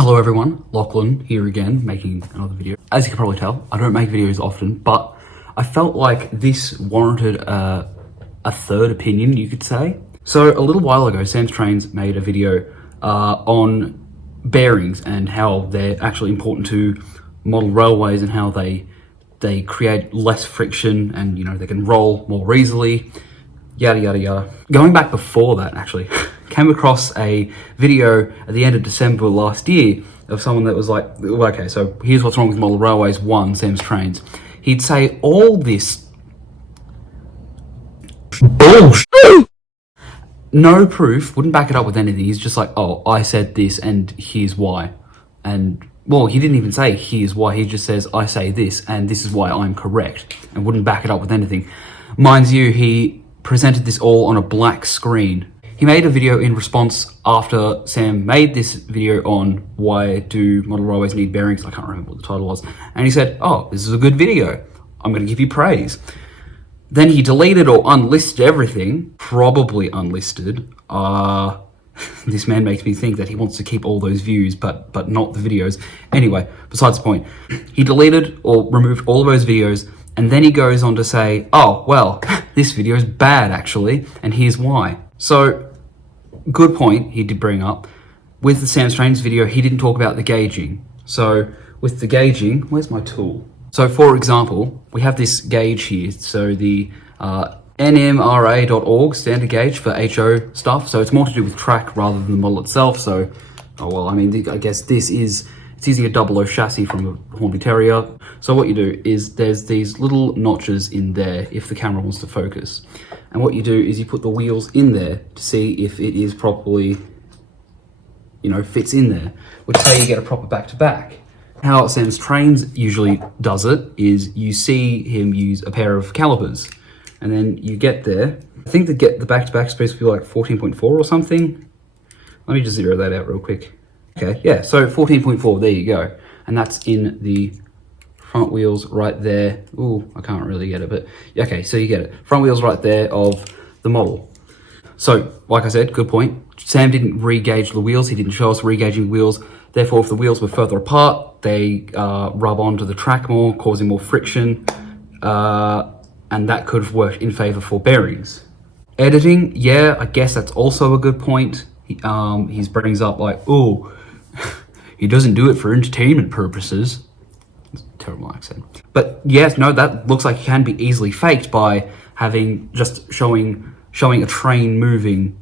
Hello everyone, Lachlan here again, making another video. As you can probably tell, I don't make videos often, but I felt like this warranted a third opinion, you could say. So a little while ago, Sam's Trains made a video on bearings and how they're actually important to model railways and how they create less friction and, you know, they can roll more easily, yada yada yada. Going back before that, actually, came across a video at the end of December last year of someone that was like, okay, so here's what's wrong with model railways 1, Sam's Trains. He'd say all this bullshit, no proof, wouldn't back it up with anything. He's just like, oh, I said this and here's why. And well, he didn't even say here's why, he just says I say this and this is why I'm correct, and wouldn't back it up with anything. Mind you, he presented this all on a black screen. He made a video in response after Sam made this video on why do model railways need bearings. I can't remember what the title was. And he said, oh, this is a good video, I'm going to give you praise. Then he deleted or unlisted everything, probably unlisted. This man makes me think that he wants to keep all those views, but not the videos. Anyway, besides the point, he deleted or removed all of those videos, and then he goes on to say, oh, well, this video is bad actually, and here's why. So, good point he did bring up. With the Sam's Trains video, he didn't talk about the gauging. So with the gauging, where's my tool? So for example, we have this gauge here. So the NMRA.org standard gauge for HO stuff. So it's more to do with track rather than the model itself. So, oh well, I mean, I guess it's using a 00 chassis from a Hornby Terrier. So what you do is there's these little notches in there if the camera wants to focus. And what you do is you put the wheels in there to see if it is properly, you know, fits in there, which is how you get a proper back-to-back. How Sam's Trains usually does it is you see him use a pair of calipers, and then you get there. I think the back-to-back is supposed to be like 14.4 or something. Let me just zero that out real quick. Okay, yeah, so 14.4, there you go. And that's in the front wheels right there. Ooh, I can't really get it, but okay, so you get it. Front wheels right there of the model. So, like I said, good point. Sam didn't re-gauge the wheels. He didn't show us re-gauging wheels. Therefore, if the wheels were further apart, they rub onto the track more, causing more friction, and that could have worked in favor for bearings. Editing, yeah, I guess that's also a good point. He brings up like, oh, he doesn't do it for entertainment purposes. Terrible accent. But yes, no, that looks like it can be easily faked by having just showing a train moving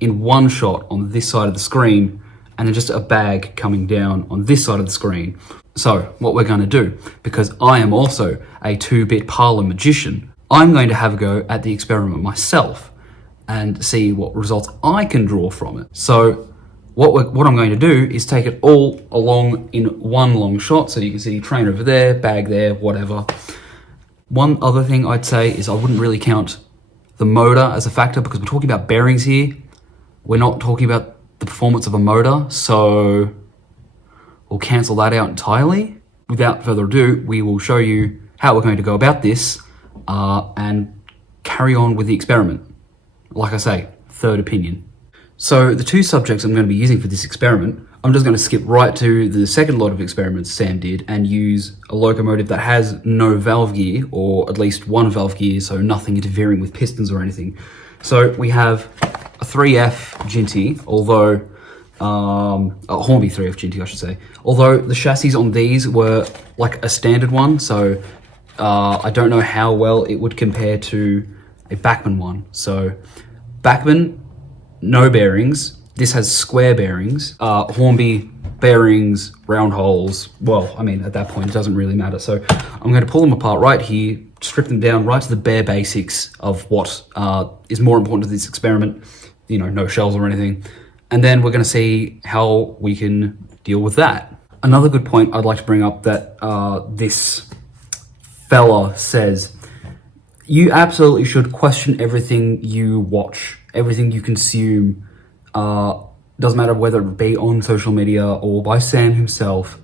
in one shot on this side of the screen and then just a bag coming down on this side of the screen. So what we're going to do, because I am also a 2-bit parlor magician, I'm going to have a go at the experiment myself and see what results I can draw from it. So what I'm going to do is take it all along in one long shot, so you can see train over there, bag there, whatever. One other thing I'd say is I wouldn't really count the motor as a factor because we're talking about bearings here. We're not talking about the performance of a motor, so we'll cancel that out entirely. Without further ado, we will show you how we're going to go about this and carry on with the experiment. Like I say, third opinion. So the two subjects I'm going to be using for this experiment, I'm just going to skip right to the second lot of experiments Sam did and use a locomotive that has no valve gear, or at least one valve gear, so nothing interfering with pistons or anything. So we have a 3F Ginty, although, a Hornby 3F Ginty I should say, although the chassis on these were like a standard one, so I don't know how well it would compare to a Bachmann one. So Bachmann, no bearings. This has square bearings. Hornby bearings, round holes. Well, I mean, at that point, it doesn't really matter. So I'm going to pull them apart right here, strip them down right to the bare basics of what is more important to this experiment. You know, no shells or anything. And then we're going to see how we can deal with that. Another good point I'd like to bring up that this fella says, you absolutely should question everything you watch, everything you consume. Doesn't matter whether it be on social media or by Sam himself,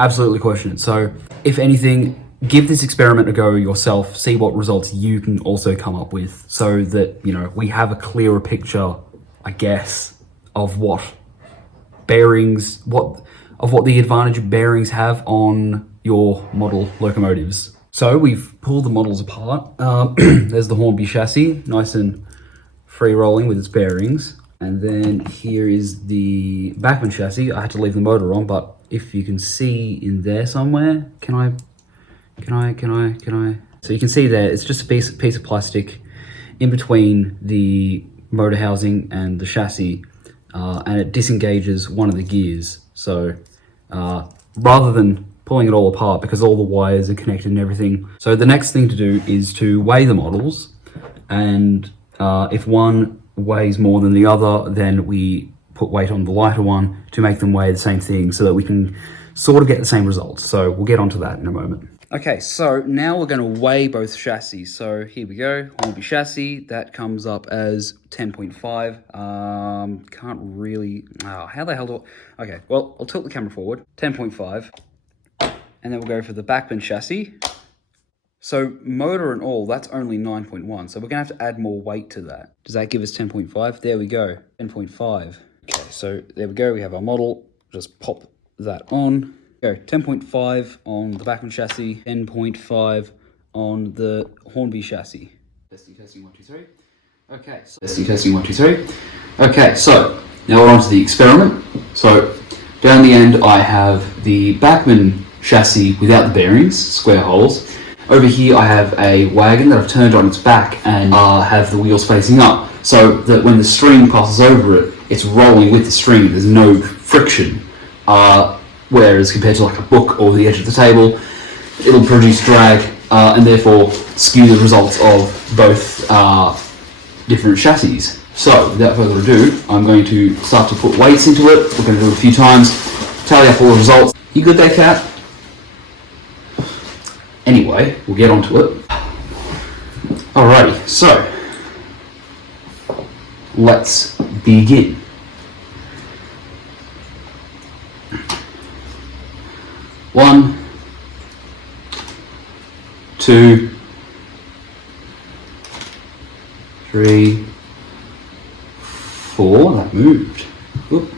absolutely question it. So if anything, give this experiment a go yourself, see what results you can also come up with so that, you know, we have a clearer picture, I guess, of what bearings, what of what the advantage bearings have on your model locomotives. So we've pulled the models apart. There's the Hornby chassis, nice and free rolling with its bearings. And then here is the Bachmann chassis. I had to leave the motor on, but if you can see in there somewhere, can I? So you can see there, it's just a piece of plastic in between the motor housing and the chassis, and it disengages one of the gears. So rather than pulling it all apart, because all the wires are connected and everything. So the next thing to do is to weigh the models, and if one weighs more than the other, then we put weight on the lighter one to make them weigh the same thing so that we can sort of get the same results. So we'll get onto that in a moment. Okay, so now we're going to weigh both chassis. So here we go, Hornby chassis, that comes up as 10.5. Can't really, how the hell do I, okay, well, I'll tilt the camera forward, 10.5. And then we'll go for the Bachmann chassis. So motor and all, that's only 9.1. So we're gonna have to add more weight to that. Does that give us 10.5? There we go, 10.5. Okay, so there we go, we have our model. Just pop that on. Go, 10.5 on the Bachmann chassis, 10.5 on the Hornby chassis. Testing, 1, 2, 3. Okay, so testing, 1, 2, 3. Okay, so now we're on to the experiment. So down the end, I have the Bachmann chassis without the bearings, square holes. Over here I have a wagon that I've turned on its back and have the wheels facing up, so that when the string passes over it, it's rolling with the string, there's no friction. Whereas compared to like a book or the edge of the table, it'll produce drag and therefore skew the results of both different chassis. So without further ado, I'm going to start to put weights into it. We're going to do it a few times, tally up all the results. You good there, Cat? Anyway, we'll get onto it. Alrighty, so let's begin. One, 2, 3, 4. That moved. Whoop.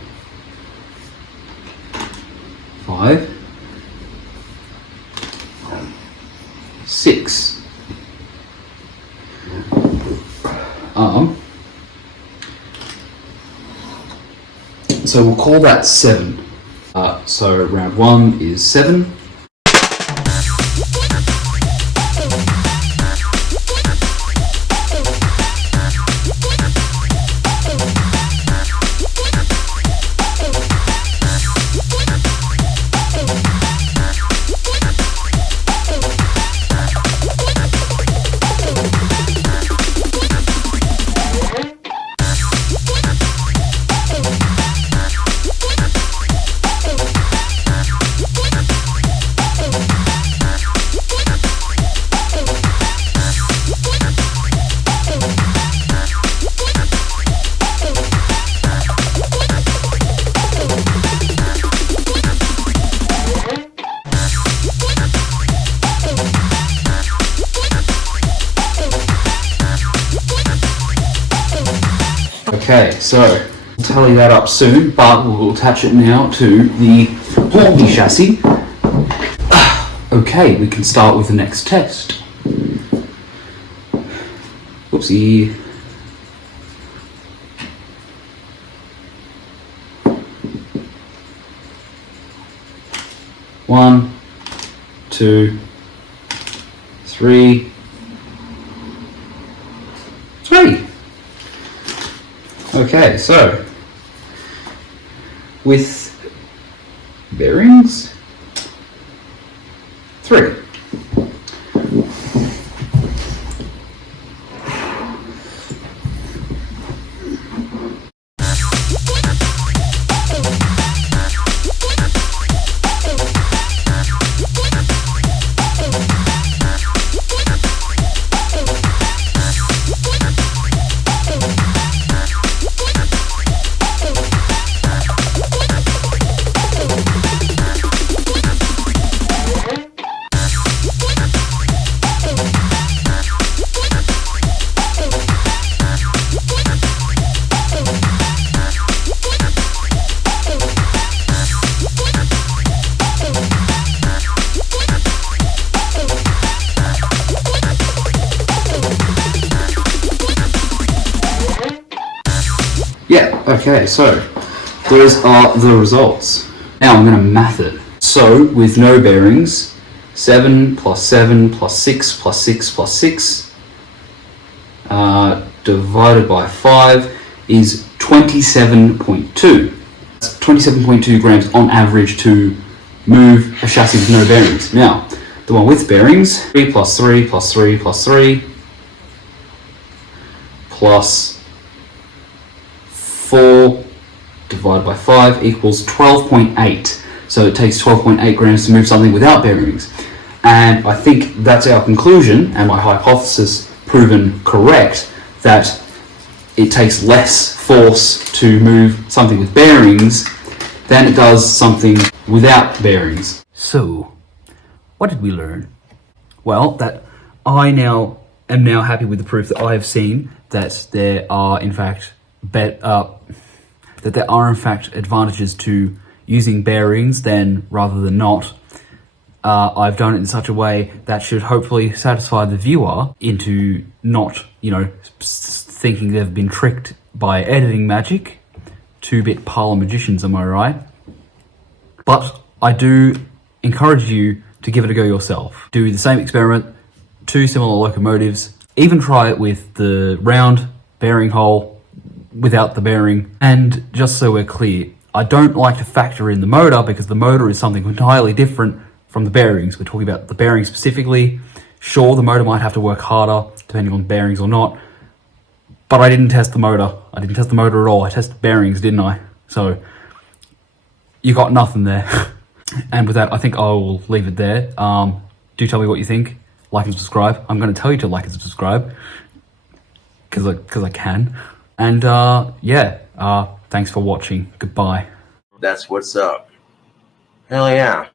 5. 6. So we'll call that 7. So round 1 is 7. Okay, so we'll tally that up soon, but we'll attach it now to the Hornby chassis. Okay, we can start with the next test. Whoopsie. One, 2, 3. Okay, so with bearings, 3. Yeah, okay, so those are the results. Now I'm going to math it. So, with no bearings, 7 plus 7 plus 6 plus 6 plus 6 divided by 5 is 27.2. That's 27.2 grams on average to move a chassis with no bearings. Now, the one with bearings, 3 plus 3 plus 3 plus 3 plus 4 divided by 5 equals 12.8. So it takes 12.8 grams to move something without bearings. And I think that's our conclusion, and my hypothesis proven correct, that it takes less force to move something with bearings than it does something without bearings. So, what did we learn? Well, that I am now happy with the proof that I have seen that there are in fact advantages to using bearings rather than not. I've done it in such a way that should hopefully satisfy the viewer into not, thinking they've been tricked by editing magic. 2-bit parlor magicians, am I right? But I do encourage you to give it a go yourself. Do the same experiment, 2 similar locomotives, even try it with the round bearing hole without the bearing. And just so we're clear, I don't like to factor in the motor because the motor is something entirely different from the bearings. We're talking about the bearings specifically. Sure, the motor might have to work harder depending on bearings or not, but I didn't test the motor. I didn't test the motor at all. I tested bearings, didn't I? So you got nothing there. And with that, I think I will leave it there. Do tell me what you think. Like and subscribe. I'm going to tell you to like and subscribe because I can. And thanks for watching. Goodbye. That's what's up. Hell yeah.